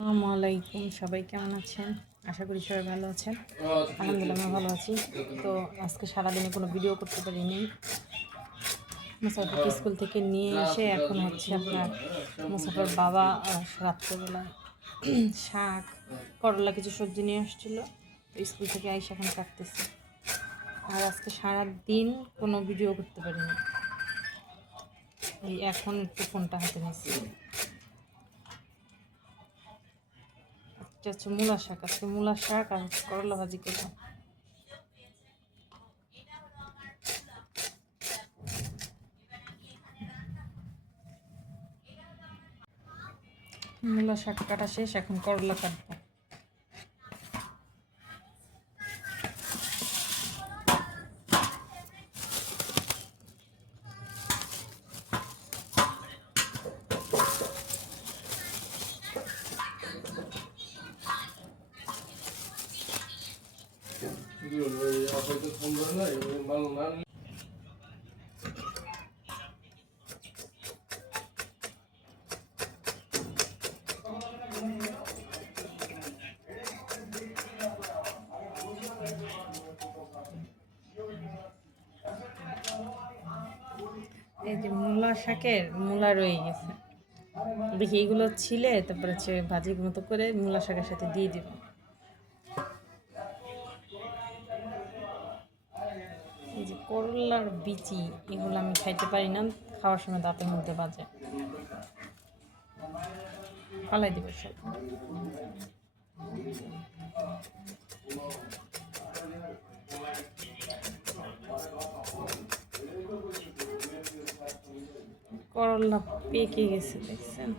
আসসালামু আলাইকুম, সবাই কেমন আছেন? আশা করি সবাই ভালো আছেন। আলহামদুলিল্লাহ আমি ভালো আছি। তো আজকে সারাদিনে কোনো ভিডিও করতে পারিনি। মুসাফিরকে স্কুল থেকে নিয়ে এসে এখন হচ্ছে আপনার মুসাফির বাবা রাত্রেবেলায় শাক করলা কিছু সবজি নিয়ে আসছিলো, স্কুল থেকে আইসা এখন কাটতেছে। আর আজকে সারাদিন কোনো ভিডিও করতে পারিনি, এই এখন একটু ফোনটা হাতে নিচ্ছি। হচ্ছে মূলা শাক, আজকে মূলা শাক আর করলা ভাজি করলাম। মূলা শাক কাটা শেষ, এখন করলা কাটবো। এই যে মূলা শাকের মূলা রয়ে গেছে, দেখি এইগুলো ছিলে তারপরে হচ্ছে ভাজির মতো করে মূলা শাকের সাথে দিয়ে দিব। এই যে করলার বিচি, এগুলো আমি খাইতে পারি না, খাওয়ার সময় দাঁতের মধ্যে বাজে, পালাই দিব সব। করলা পেকে গেছে দেখছেন।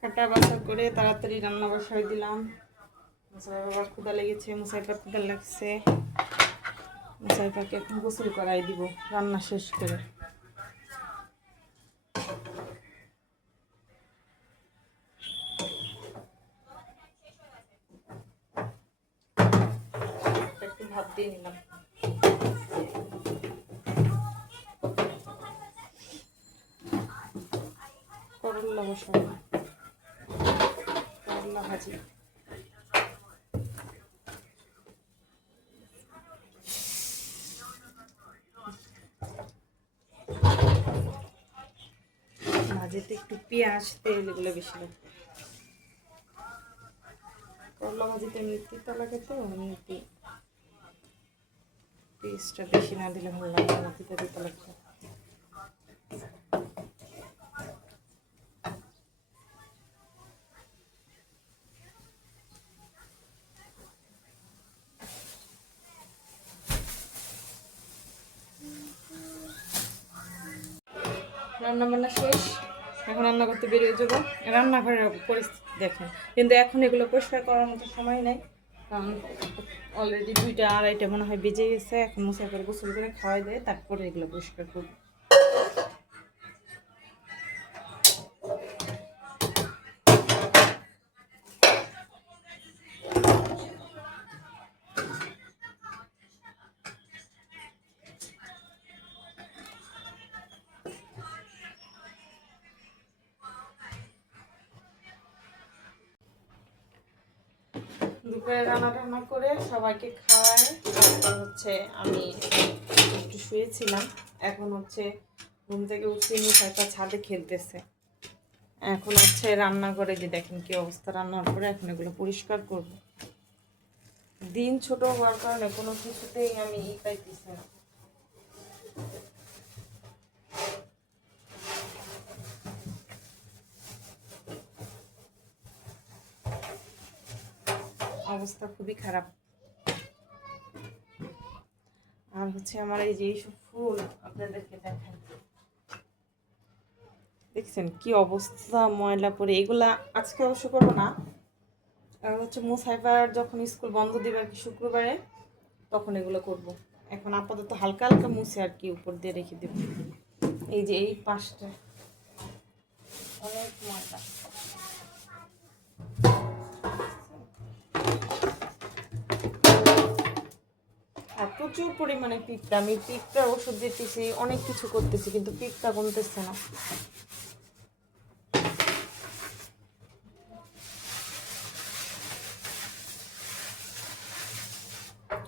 কাটা বাছা করে তাড়াতাড়ি রান্না বসাই দিলাম। মুসাইফার বাবার ক্ষুধা লেগেছে, মুসাইফার ক্ষুধা লাগছে। মুসাইফাকে এখন গোসল করাই দিব রান্না শেষ করে। একটু ভাত দিয়ে নিলাম। করলা বসাবো, করলা ভাজি। ভাজিতে একটু পেঁয়াজ তেল এগুলো বেশি লাগে। করলা ভাজিতে এমনি তিতা লাগে, তো এমনি পেঁয়াজটা বেশি না দিলে ভালো লাগে না, তিতা তিতা লাগবে। রান্না বান্না শেষ, এখন রান্না করতে বেরিয়ে যাবো। রান্নাঘরের পরিস্থিতি দেখেন, কিন্তু এখন এগুলো পরিষ্কার করার মতো সময় নেই, কারণ অলরেডি 2টা 2:30 মনে হয় বেজে গেছে। এখন মুসাফির গোসল করে খাওয়াই দেয়, তারপরে এগুলো পরিষ্কার করবো। দুপুরে রান্না টান্না করে সবাইকে খাওয়াই, তারপর হচ্ছে আমি একটু শুয়েছিলাম। এখন হচ্ছে ঘুম থেকে উঠে নিয়ে একটা ছাদে খেলতেছে। এখন হচ্ছে রান্না করে যে দেখেন কি অবস্থা, রান্নার পরে এখন এগুলো পরিষ্কার করব। দিন ছোট হওয়ার কারণে কোনো কিছুতেই আমি পাইতেছি না। অবস্থা খুবই খারাপ। আর হচ্ছে আমার এই যে এইসব ফুল আপনাদেরকে দেখাই, দেখছেন কি অবস্থা, ময়লা পরে। এগুলা আজকে অবশ্য করবো না, আর হচ্ছে মুসাইফার যখন স্কুল বন্ধ দিবে আর কি শুক্রবারে, তখন এগুলো করব। এখন আপাতত হালকা হালকা মুছে আর কি উপর দিয়ে রেখে দেব। এই যে এই পাশটা ময়দা। আর প্রচুর পরিমাণে পিঁপড়া, আমি পিঁপড়ার ওষুধ দিতেছি, অনেক কিছু করতেছি, কিন্তু পিঁপড়া কমতেছে না।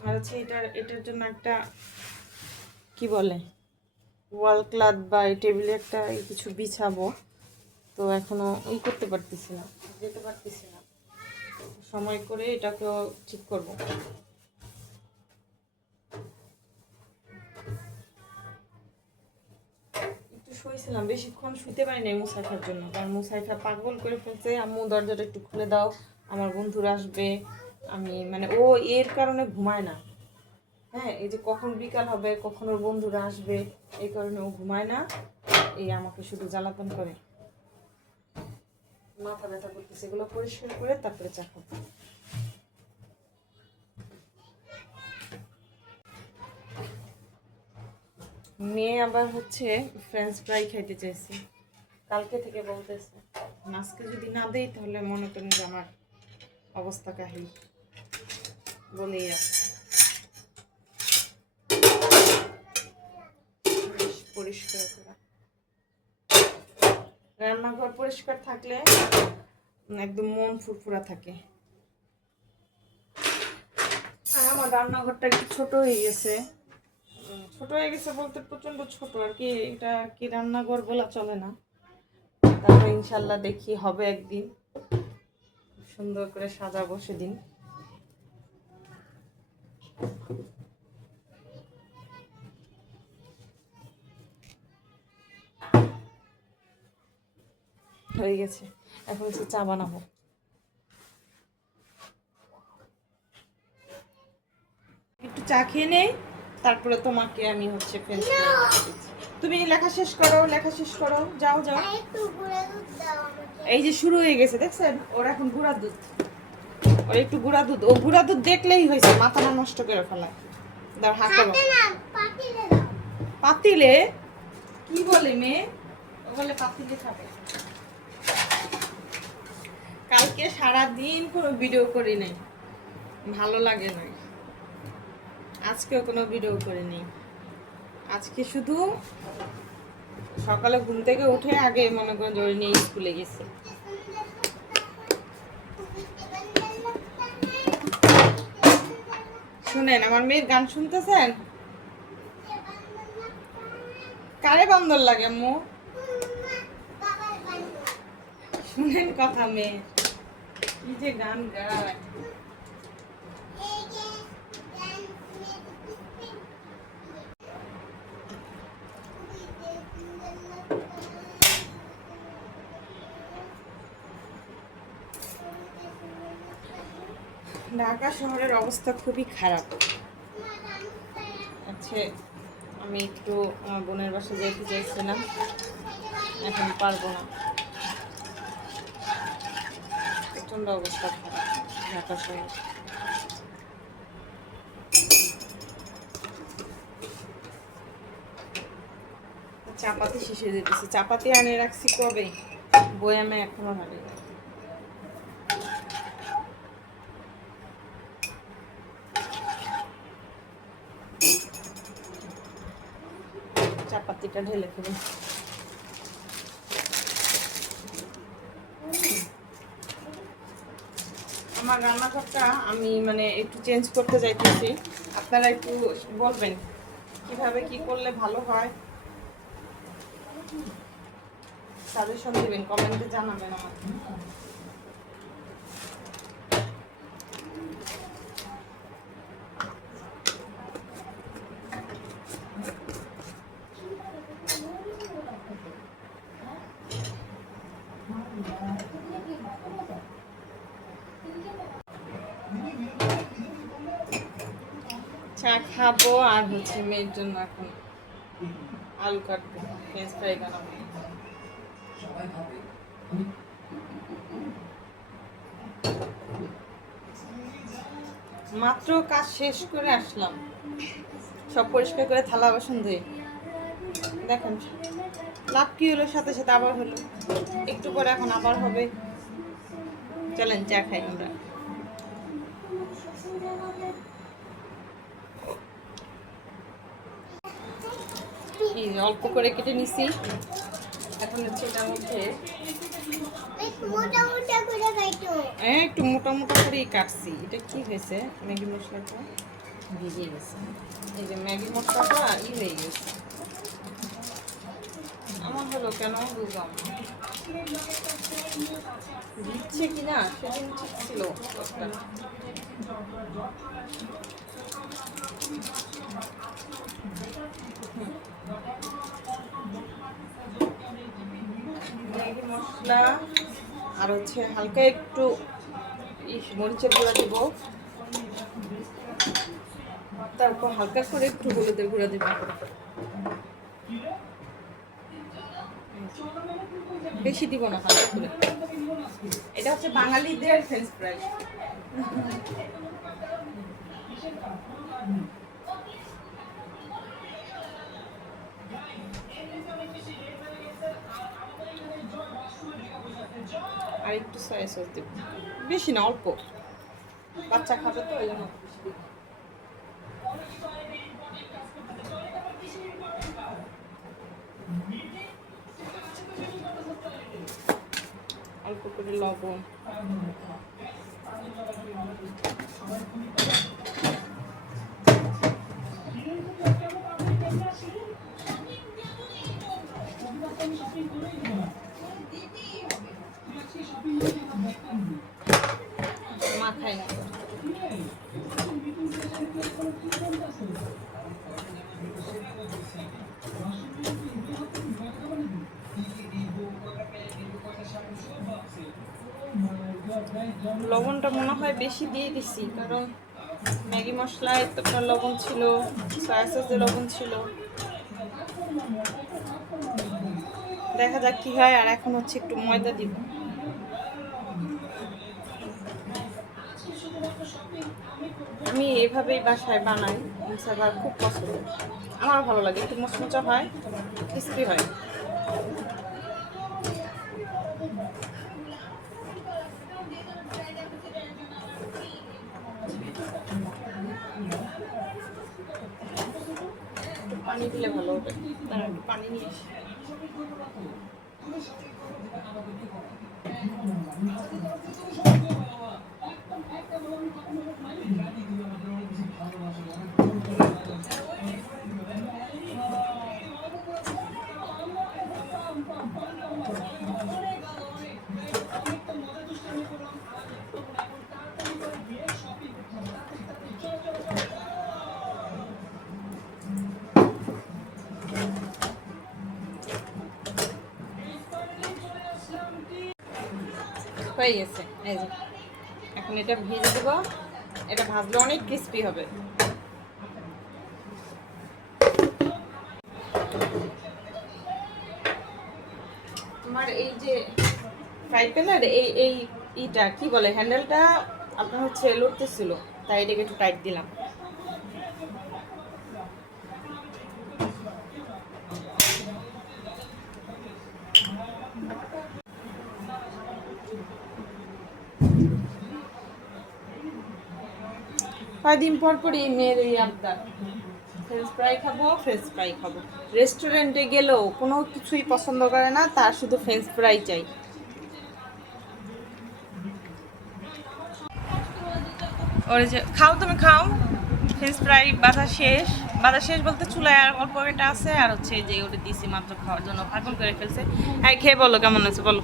আর হচ্ছে এটার জন্য একটা কি বলে ওয়াল ক্লথ বা এই টেবিলে একটা কিছু বিছাবো, তো এখনো করতে পারতেছি না, যেতে পারতেছি না। সময় করে এটাকেও ঠিক করব। একটু শুয়েছিলাম, বেশিক্ষণ শুতে পারি নাই মুসাইফার জন্য, কারণ মুসাইফা পাগল করে ফেলছে, আম্মু দরজাটা একটু খুলে দাও, আমার বন্ধুরা আসবে। আমি মানে ও এর কারণে ঘুমায় না। হ্যাঁ, এই যে কখন বিকাল হবে, কখন ওর বন্ধুরা আসবে, এই কারণে ও ঘুমায় না, এই আমাকে শুধু জ্বালাতন করে। মাথা ব্যথা করতেছে, এগুলো পরিষ্কার করে তারপরে চা খাবো। মেয়ে আবার হচ্ছে ফ্রেঞ্চ ফ্রাই খাইতে চাইছে, কালকে থেকে বলতেছে আজকে যদি না দেই তাহলে মনে করেন যে আমার অবস্থা কাহিল বলেই আছে। পরিষ্কার করা, রান্নাঘর পরিষ্কার থাকলে একদম মন ফুরফুরা থাকে। আর আমার রান্নাঘরটা একটু ছোট হয়ে গেছে, বলতে প্রচন্ড ছোট আর কি, এটা কি রান্নাঘর বলা চলে না। তারপরে ইনশাল্লাহ দেখি হবে একদিন, সুন্দর করে সাজাবো সেদিন। হয়ে গেছে, এখন হচ্ছে চা বানাবো। একটু চা খেয়ে নেই, তারপরে তোমাকে আমি হচ্ছে ফ্রেঞ্চ ফ্রাই দিচ্ছি। তুমি লেখা শেষ করো, যাও যাও। এই যে শুরু হয়ে গেছে, দেখছেন? ওর এখন গুঁড়া দুধ, ওর একটু গুঁড়া দুধ, ও গুঁড়া দুধ দেখলেই হয়েছে, মাথাটা নষ্ট করে ফেলায়। দাও হা করো। পাতিলে কি বলে মেয়ে? ও বলে পাতিলে খাবে। কালকে সারাদিন কোনো ভিডিও করি নাই, ভালো লাগে না। আজকেও কোনো ভিডিও করিনি, আজকে শুধু সকালে ঘুম থেকে উঠে আগে মনে করেন জোরে নিয়ে স্কুলে গেছে। শুনেন, আমার মেয়ের গান শুনতেছেন? কারে বান্দর লাগে আম্মু? শুনেন কথা, মেয়ে কি যে গান গায়। ঢাকা শহরের অবস্থা খুবই খারাপ আছে। আমি একটু আমার বোনের বাসায় যেতে চাইছিলাম, এখন পারবো না, প্রচন্ড অবস্থা খারাপ ঢাকা শহর। চাপাতি শেষ হয়ে যেতেছে, চাপাতি আনে রাখছি কবে, বয়ামে এখনো হারে। চাপাতিটা ঢেলে ফেলে আমার রান্নাঘরটা আমি মানে একটু চেঞ্জ করতে চাইতেছি, আপনারা একটু বলবেন কিভাবে কি করলে ভালো হয়, সাজেশন দিবেন, কমেন্টে জানাবেন আমাকে। চা খাবো আর হচ্ছে মেয়ের জন্য এখন আলু কাটবো, ফ্রেঞ্চ ফ্রাই বানাবো। মাত্র কাজ শেষ করে আসলাম, সব পরিষ্কার করে থালা বাসন ধুয়ে, দেখেন লাভ কি হলো, সাথে সাথে আবার হলো, একটু পরে এখন আবার হবে। চলেন চা খাই আমরা। এই অল্প করে কেটে নিছি, এখন হচ্ছে এটার মধ্যে একটু মোটা মোটা করেই কাটছি। এটা কি হয়েছে, ম্যাগি মশলাটা ভিজে গেছে। এই যে ম্যাগি মশলাটা হয়ে গেছে। আমার হলো কেন বুঝলাম দিচ্ছে কিনা, সেদিন ঠিক ছিল। ম্যাগি মশলা আর হচ্ছে হালকা একটু মরিচের গুঁড়া দিব, তারপর হালকা করে একটু হলুদের গুঁড়া দিব। বেশি দিব না, হালকা করে। এটা হচ্ছে বাঙালিদের ফ্রেঞ্চ ফ্রাই। আর একটু সয়া সস দেব, বেশি না, অল্প। বাচ্চা খাবে তো এই জন্য অল্প করে লবণ। মাখাই না, লবণটা মনে হয় বেশি দিয়ে দিছি, কারণ ম্যাগি মশলায় একটা লবণ ছিল, সয়া সসে লবণ ছিল। দেখা যাক কি হয়। আর এখন হচ্ছে একটু ময়দা দিব। আমি এভাবেই বাসায় বানাই, সবার খুব পছন্দ, আমারও ভালো লাগে। একটু মচমচা হয়, ক্রিস্পি হয়। পানি দিলে ভালো হবে, তার একটু পানি নিয়ে আসি। হয়ে গেছে, এই যে এখন এটা ভেজে দেব। এটা ভাজলে অনেক ক্রিস্পি হবে। আমার এই যে ফ্রাই প্যানের এই ইটা কি বলে, হ্যান্ডেলটা আপনার হচ্ছে লড়তেছিল, তাই এটাকে একটু টাইট দিলাম। কয়েকদিন পর পরই মেয়ের এই আবদার, ফ্রেঞ্চ ফ্রাই খাবো, ফ্রেঞ্চ ফ্রাই খাবো। রেস্টুরেন্টে গেলেও কোনো কিছুই পছন্দ করে না, তার শুধু ফ্রেঞ্চ ফ্রাই চাই। ওরে যে খাও, তুমি খাও। ফ্রেঞ্চ ফ্রাই বাধা শেষ বলতে চুলায় আর অল্প এটা আছে, আর হচ্ছে যে ওটা দিছি মাত্র খাওয়ার জন্য, পাগল করে ফেলছে। হ্যাঁ, খেয়ে বলো কেমন আছে বলো।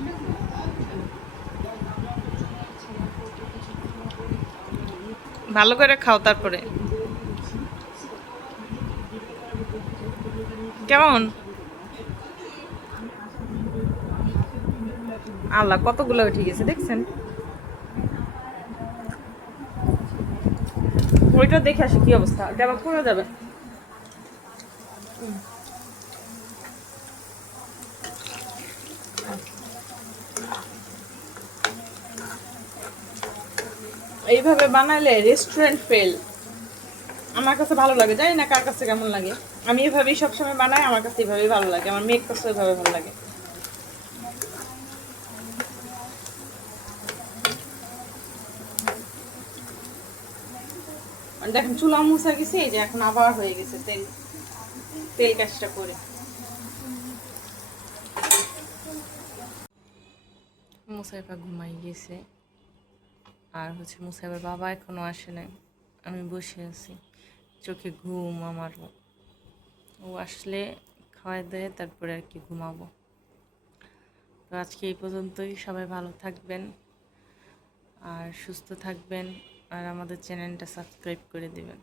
ভালো করে খাও, তারপরে কেমন। আল্লাহ, কতগুলো উঠে গেছে দেখছেন। ওইটা দেখে আসি কি অবস্থা, এটা আবার পড়ে যাবে। এইভাবে বানালে রেস্টুরেন্ট ফেল। আমার কাছে ভালো লাগে, জানি না কার কাছে কেমন লাগে। আমি এভাবেই সবসময় বানাই, আমার কাছে এভাবেই ভালো লাগে, আমার মেয়ের কাছে এভাবে ভালো লাগে। আর দেখেন চুলা মুছা গেছে, এই যে এখন আবার হয়ে গেছে তেল তেল কাজটা করে। মুসাইফা ঘুমাই গেছে, আর হচ্ছে মুসাইফার বাবা এখনো আসে নাই। আমি বসে আছি, চোখে ঘুম আমার। ও আসলে খাওয়াই দেয়, তারপরে আর কি ঘুমাবো। তো আজকে এই পর্যন্তই, সবাই ভালো থাকবেন আর সুস্থ থাকবেন, আর আমাদের চ্যানেলটা সাবস্ক্রাইব করে দিবেন।